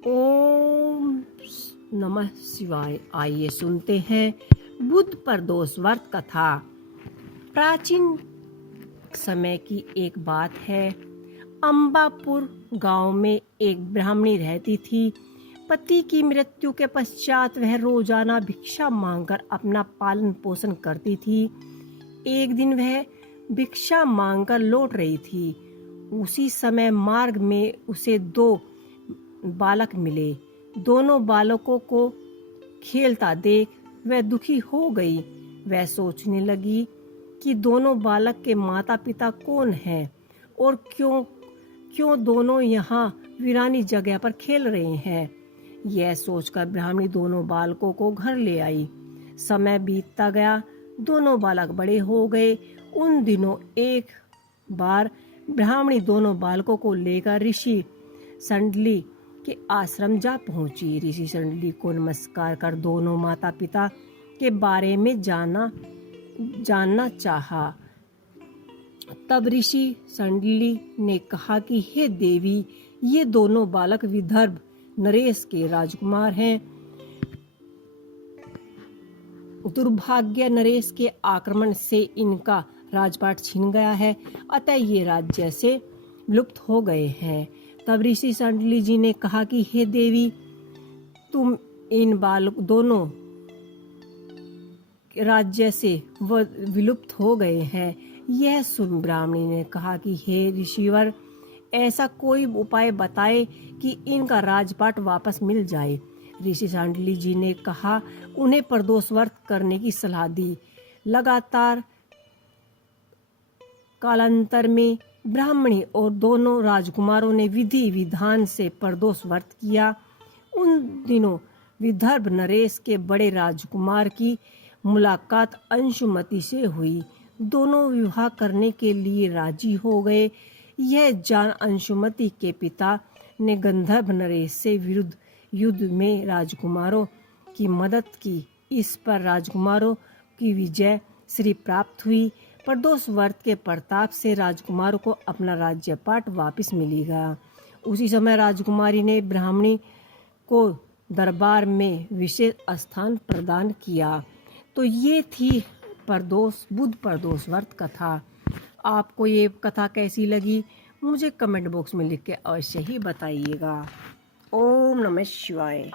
ओम नमः शिवाय। आइए सुनते हैं बुद्ध प्रदोष व्रत कथा। प्राचीन समय की एक बात है। अंबापुर गांव में एक ब्राह्मणी रहती थी। पति की मृत्यु के पश्चात वह रोजाना भिक्षा मांगकर अपना पालन पोषण करती थी। एक दिन वह भिक्षा मांगकर लौट रही थी। उसी समय मार्ग में उसे दो बालक मिले। दोनों बालकों को खेलता देख वह दुखी हो गई। वह सोचने लगी कि दोनों बालक के माता पिता कौन हैं और क्यों दोनों यहाँ वीरानी जगह पर खेल रहे हैं। यह सोचकर ब्राह्मणी दोनों बालकों को घर ले आई। समय बीतता गया, दोनों बालक बड़े हो गए। उन दिनों एक बार ब्राह्मणी दोनों बालकों को लेकर ऋषि संडली के आश्रम जा पहुंची। ऋषि संडली को नमस्कार कर दोनों माता पिता के बारे में जानना चाहा। तब ऋषि संडली ने कहा कि हे देवी, ये दोनों बालक विदर्भ नरेश के राजकुमार हैं। दुर्भाग्य नरेश के आक्रमण से इनका राजपाट छिन गया है, अतः ये राज्य से लुप्त हो गए हैं। तब ऋषि संडली जी ने कहा कि हे देवी, तुम इन बालक दोनों राज्य से विलुप्त हो गए हैं। यह सुन ब्राह्मणी ने कहा कि हे ऋषिवर, ऐसा कोई उपाय बताए कि इनका राजपाट वापस मिल जाए। ऋषि संडली जी ने कहा, उन्हें प्रदोष व्रत करने की सलाह दी। लगातार कालांतर में ब्राह्मणी और दोनों राजकुमारों ने विधि विधान से प्रदोष व्रत किया। उन दिनों विदर्भ नरेश के बड़े राजकुमार की मुलाकात अंशुमति से हुई। दोनों विवाह करने के लिए राजी हो गए। यह जान अंशुमति के पिता ने गंधर्व नरेश से विरुद्ध युद्ध में राजकुमारों की मदद की। इस पर राजकुमारों की विजय श्री प्राप्त हुई। प्रदोष व्रत के प्रताप से राजकुमारों को अपना राज्यपाट वापस मिल गया। उसी समय राजकुमारी ने ब्राह्मणी को दरबार में विशेष स्थान प्रदान किया। तो ये थी बुद्ध प्रदोष व्रत कथा। आपको ये कथा कैसी लगी मुझे कमेंट बॉक्स में लिख के अवश्य ही बताइएगा। ओम नमः शिवाय।